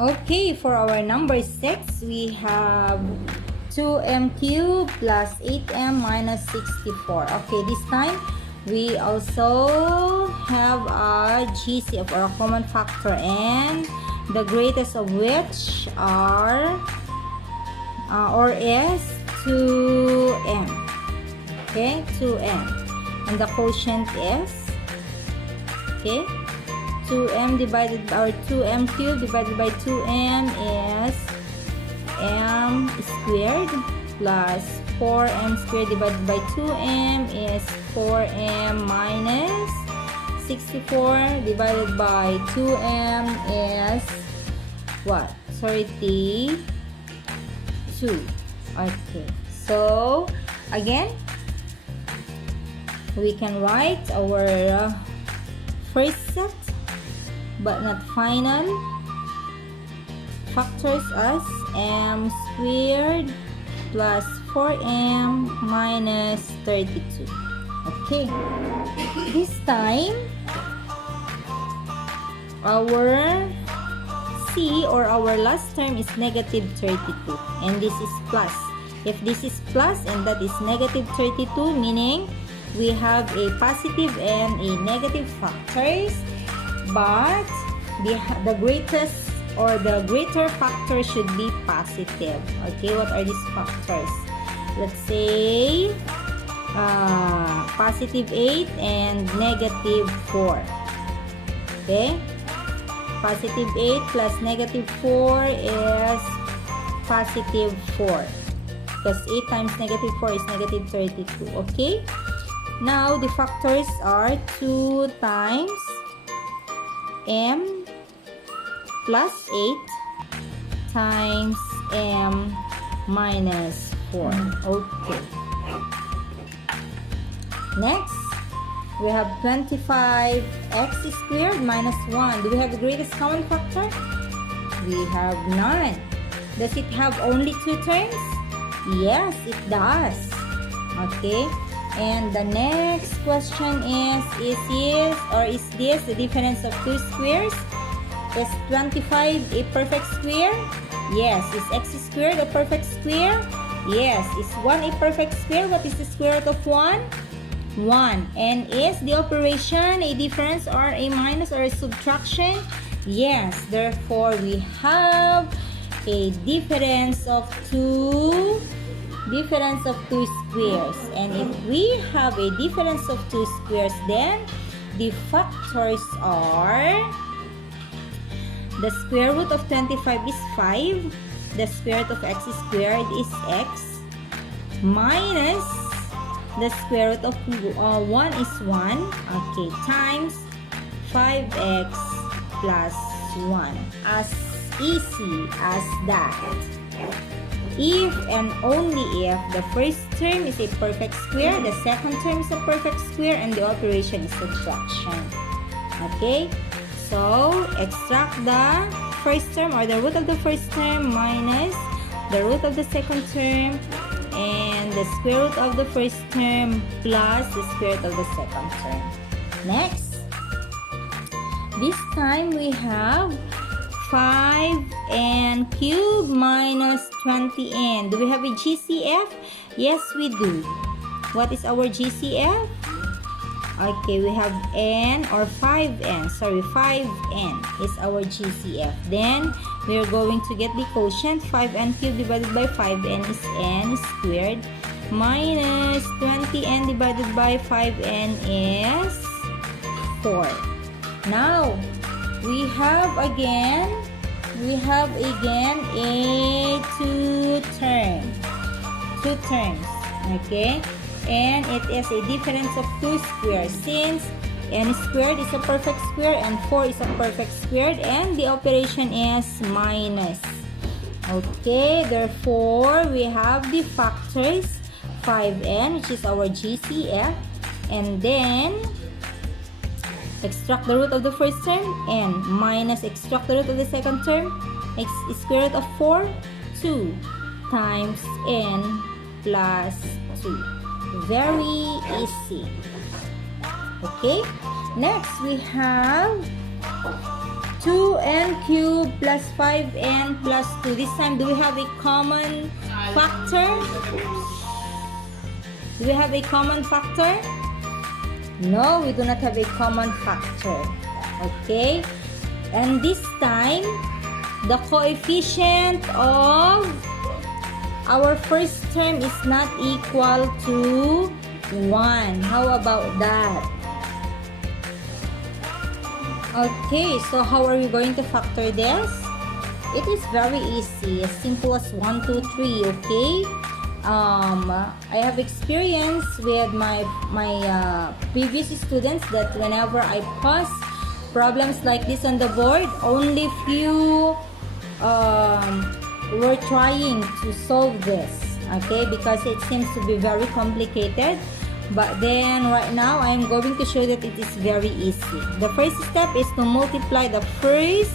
Okay, for our number 6, we have 2m cubed plus 8m minus 64. Okay, this time we also have a GCF or a common factor, and the greatest of which are or is 2m. Okay, 2m, and the quotient is, okay, 2m divided by, or 2m cubed divided by 2m is m squared, plus 4m squared divided by 2m is 4m minus 64 divided by 2m is what? 32. Okay, so again we can write our first set but not final factors as m squared plus 4m minus 32. Okay, this time our C or our last term is negative 32, and this is plus. If this is plus and that is negative 32, meaning we have a positive and a negative factors, but the greatest or the greater factor should be positive. Okay, what are these factors? Let's say positive 8 and negative 4. Okay, positive 8 plus negative 4 is positive 4, because 8 times negative 4 is negative 32. Okay, now the factors are 2 times m plus 8 times m minus 4. Okay, next we have 25x squared minus 1. Do we have the greatest common factor? We have none. Does it have only 2 terms? Yes, it does. Okay, and the next question is this the difference of 2 squares? Is 25 a perfect square? Yes. Is x squared a perfect square? Yes. Is 1 a perfect square? What is the square root of 1? 1. And is the operation a difference or a minus or a subtraction? Yes. Therefore, we have a difference of 2 squares. And if we have a difference of 2 squares, then the factors are the square root of 25 is 5. The square root of x squared is x. Minus the square root of 1 is 1. Okay, times 5x plus 1. As easy as that. If and only if the first term is a perfect square, the second term is a perfect square, and the operation is subtraction. Okay, so extract the first term or the root of the first term minus the root of the second term and the square root of the first term plus the square root of the second term. Next, this time we have 5n cubed minus 20n. Do we have a GCF? Yes, we do. What is our GCF? Okay, we have n or 5n. Sorry, 5n is our GCF. Then, we are going to get the quotient. 5n cubed divided by 5n is n squared. Minus 20n divided by 5n is 4. Now, we have again a two terms. Okay? And it is a difference of 2 squares, since n squared is a perfect square and 4 is a perfect square, and the operation is minus. Okay, therefore we have the factors 5n, which is our GCF, and then extract the root of the first term, n minus extract the root of the second term, x square root of 4, 2 times n plus 2. Very easy. Okay, next we have 2n cubed plus 5n plus 2. This time, do we have a common factor? Do we have a common factor? No, we do not have a common factor. Okay? And this time, the coefficient of our first term is not equal to 1. How about that? Okay, so how are we going to factor this? It is very easy, as simple as 1, 2, 3, okay? I have experience with my previous students that whenever I pass problems like this on the board, only few were trying to solve this, okay, because it seems to be very complicated. But then right now I am going to show that it is very easy. The first step is to multiply the first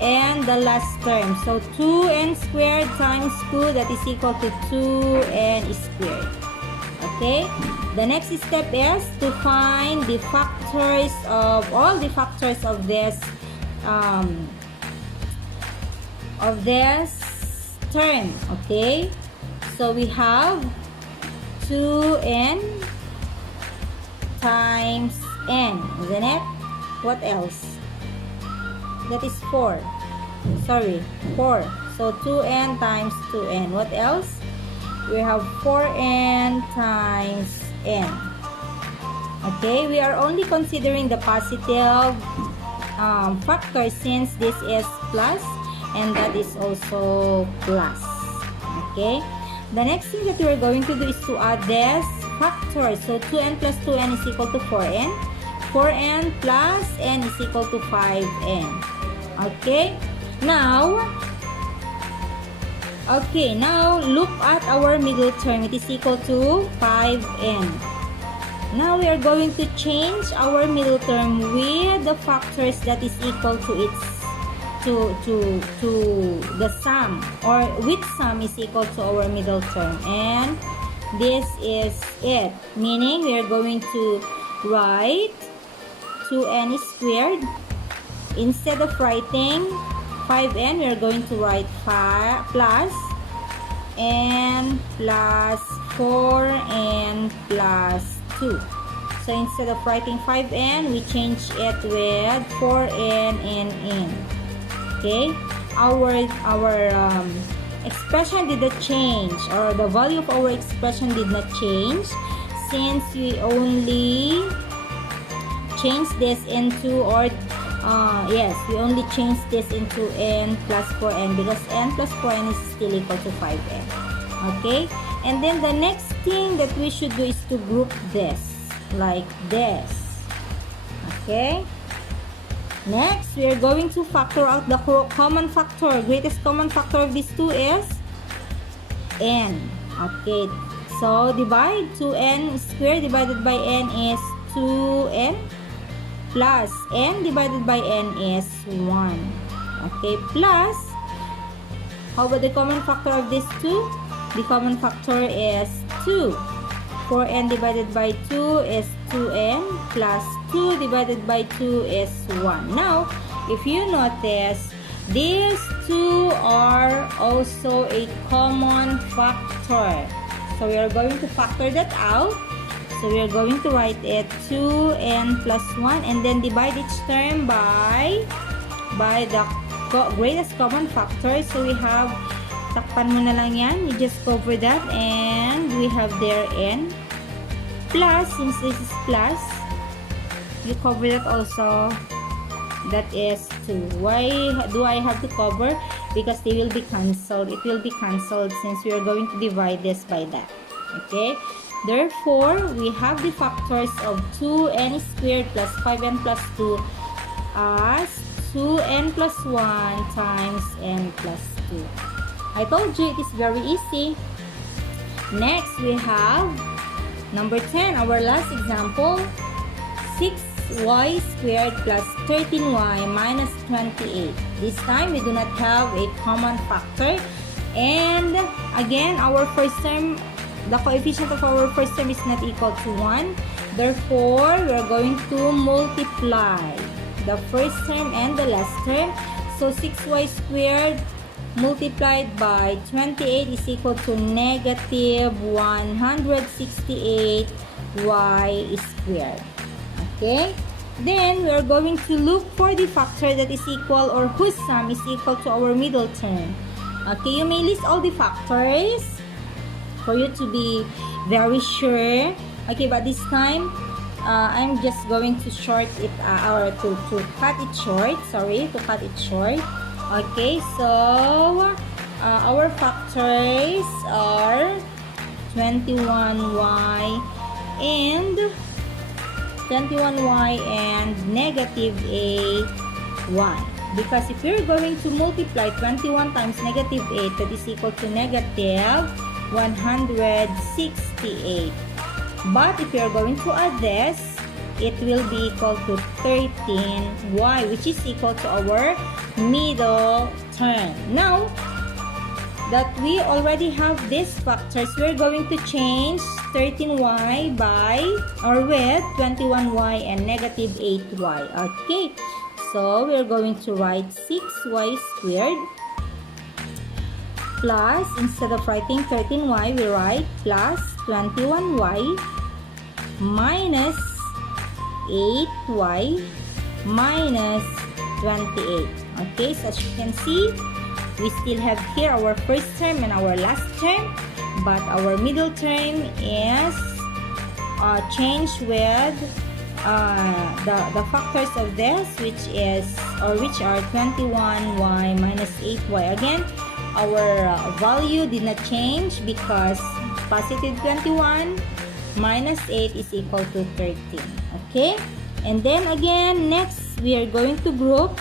and the last term. So 2n squared times 2, that is equal to 2n squared. Okay, the next step is to find the factors of all the factors of this term. Okay, so we have 2n times n, isn't it? What else? That is 4. Sorry, 4. So 2n times 2n. What else? We have 4n times n. Okay, we are only considering the positive factor since this is plus and that is also plus. Okay, the next thing that we are going to do is to add this factor. So 2n plus 2n is equal to 4n. 4n plus n is equal to 5n. Okay, now look at our middle term. It is equal to 5n. Now we are going to change our middle term with the factors that is equal to its to the sum, or which sum is equal to our middle term, and this is it, meaning we are going to write 2n squared. Instead of writing 5n, we are going to write 5 plus n plus 4n plus 2. So instead of writing 5n, we change it with 4n and n. Okay, our expression did not change, or the value of our expression did not change, since we only changed this into, we only changed this into n plus 4n, because n plus 4n is still equal to 5n. Okay, and then the next thing that we should do is to group this like this. Okay, next we are going to factor out the common factor. Greatest common factor of these two is n. Okay, so divide 2n squared divided by n is 2n, plus n divided by n is 1. Okay, plus, how about the common factor of these two? The common factor is 2. 4n divided by 2 is 2n, plus 2 divided by 2 is 1. Now, if you notice, these two are also a common factor. So we are going to factor that out. So we are going to write it 2n plus 1, and then divide each term by the greatest common factor. So we have, takpan mo na lang yan. You just cover that, and we have there n. Plus, since this is plus, you cover that also. That is 2. Why do I have to cover? Because they will be cancelled. It will be cancelled since we are going to divide this by that. Okay? Therefore, we have the factors of 2n squared plus 5n plus 2 as 2n plus 1 times n plus 2. I told you it is very easy. Next, we have number 10, our last example. 6y squared plus 13y minus 28. This time, we do not have a common factor. And again, our first term, the coefficient of our first term is not equal to 1. Therefore, we are going to multiply the first term and the last term. So 6y squared multiplied by 28 is equal to negative 168y squared. Okay? Then we are going to look for the factor that is equal or whose sum is equal to our middle term. Okay, you may list all the factors for you to be very sure. Okay, but this time I'm just going to short it or to cut it short. Sorry, to cut it short. Okay, so our factors are 21y and negative a1. Because if you're going to multiply 21 times negative 8, that is equal to negative 168. But if you're going to add this, it will be equal to 13y, which is equal to our middle term. Now that we already have these factors, we're going to change 13y by or with 21y and negative 8y. Okay, so we're going to write 6y squared plus, instead of writing 13y, we write plus 21y minus 8y minus 28. Okay, so as you can see, we still have here our first term and our last term, but our middle term is changed with the factors of this, which are 21y minus 8y. Again, our value did not change because positive 21 minus 8 is equal to 13. Okay, and then again, next we are going to group.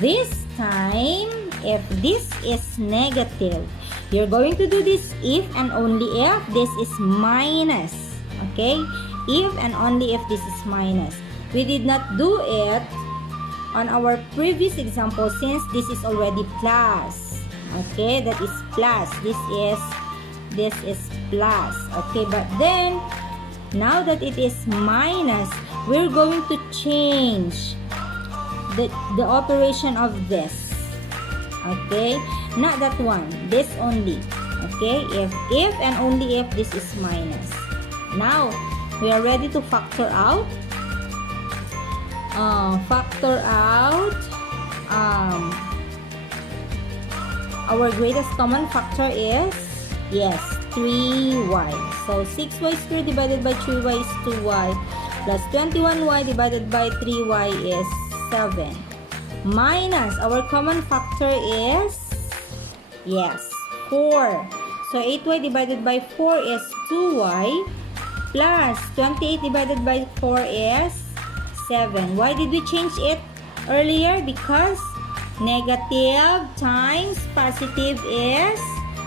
This time, if this is negative, you're going to do this if and only if this is minus. Okay, if and only if this is minus. We did not do it on our previous example since this is already plus. Okay, that is plus. This is plus. Okay, but then now that it is minus, we're going to change the operation of this. Okay, not that one, this only. Okay, if and only if this is minus. Now we are ready to factor out. Our greatest common factor is, yes, 3y. So 6y squared divided by 3y is 2y, plus 21y divided by 3y is 7. Minus, our common factor is, yes, 4. So 8y divided by 4 is 2y, plus 28 divided by 4 is 7. Why did we change it earlier? Because negative times positive is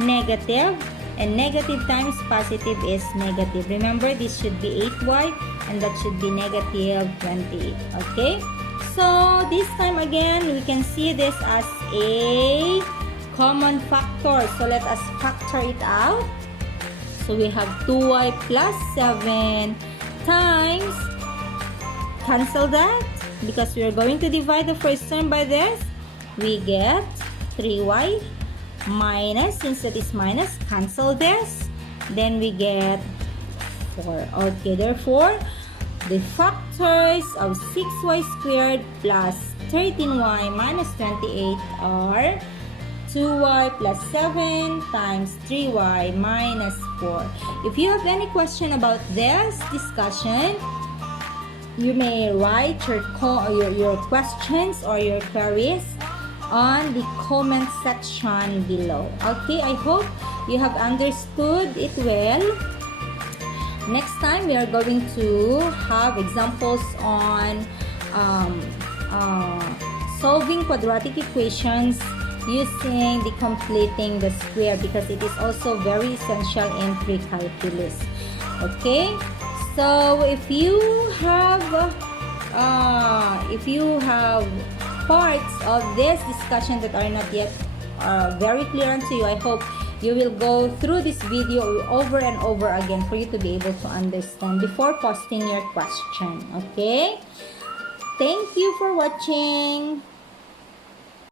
negative, and negative times positive is negative. Remember, this should be 8y and that should be negative 28. Okay, so this time again we can see this as a common factor. So let us factor it out. So we have 2y plus 7 times, cancel that because we are going to divide the first term by this. We get 3y minus, since it is minus, cancel this, then we get 4. Okay, therefore the factors of 6y squared plus 13y minus 28 are 2y plus 7 times 3y minus 4. If you have any question about this discussion, you may write your questions or your queries on the comment section below. Okay, I hope you have understood it well. Next time we are going to have examples on solving quadratic equations using the completing the square, because it is also very essential in pre-calculus. Okay, so if you have parts of this discussion that are not yet very clear unto you, I hope you will go through this video over and over again for you to be able to understand before posting your question. Okay, Thank you for watching.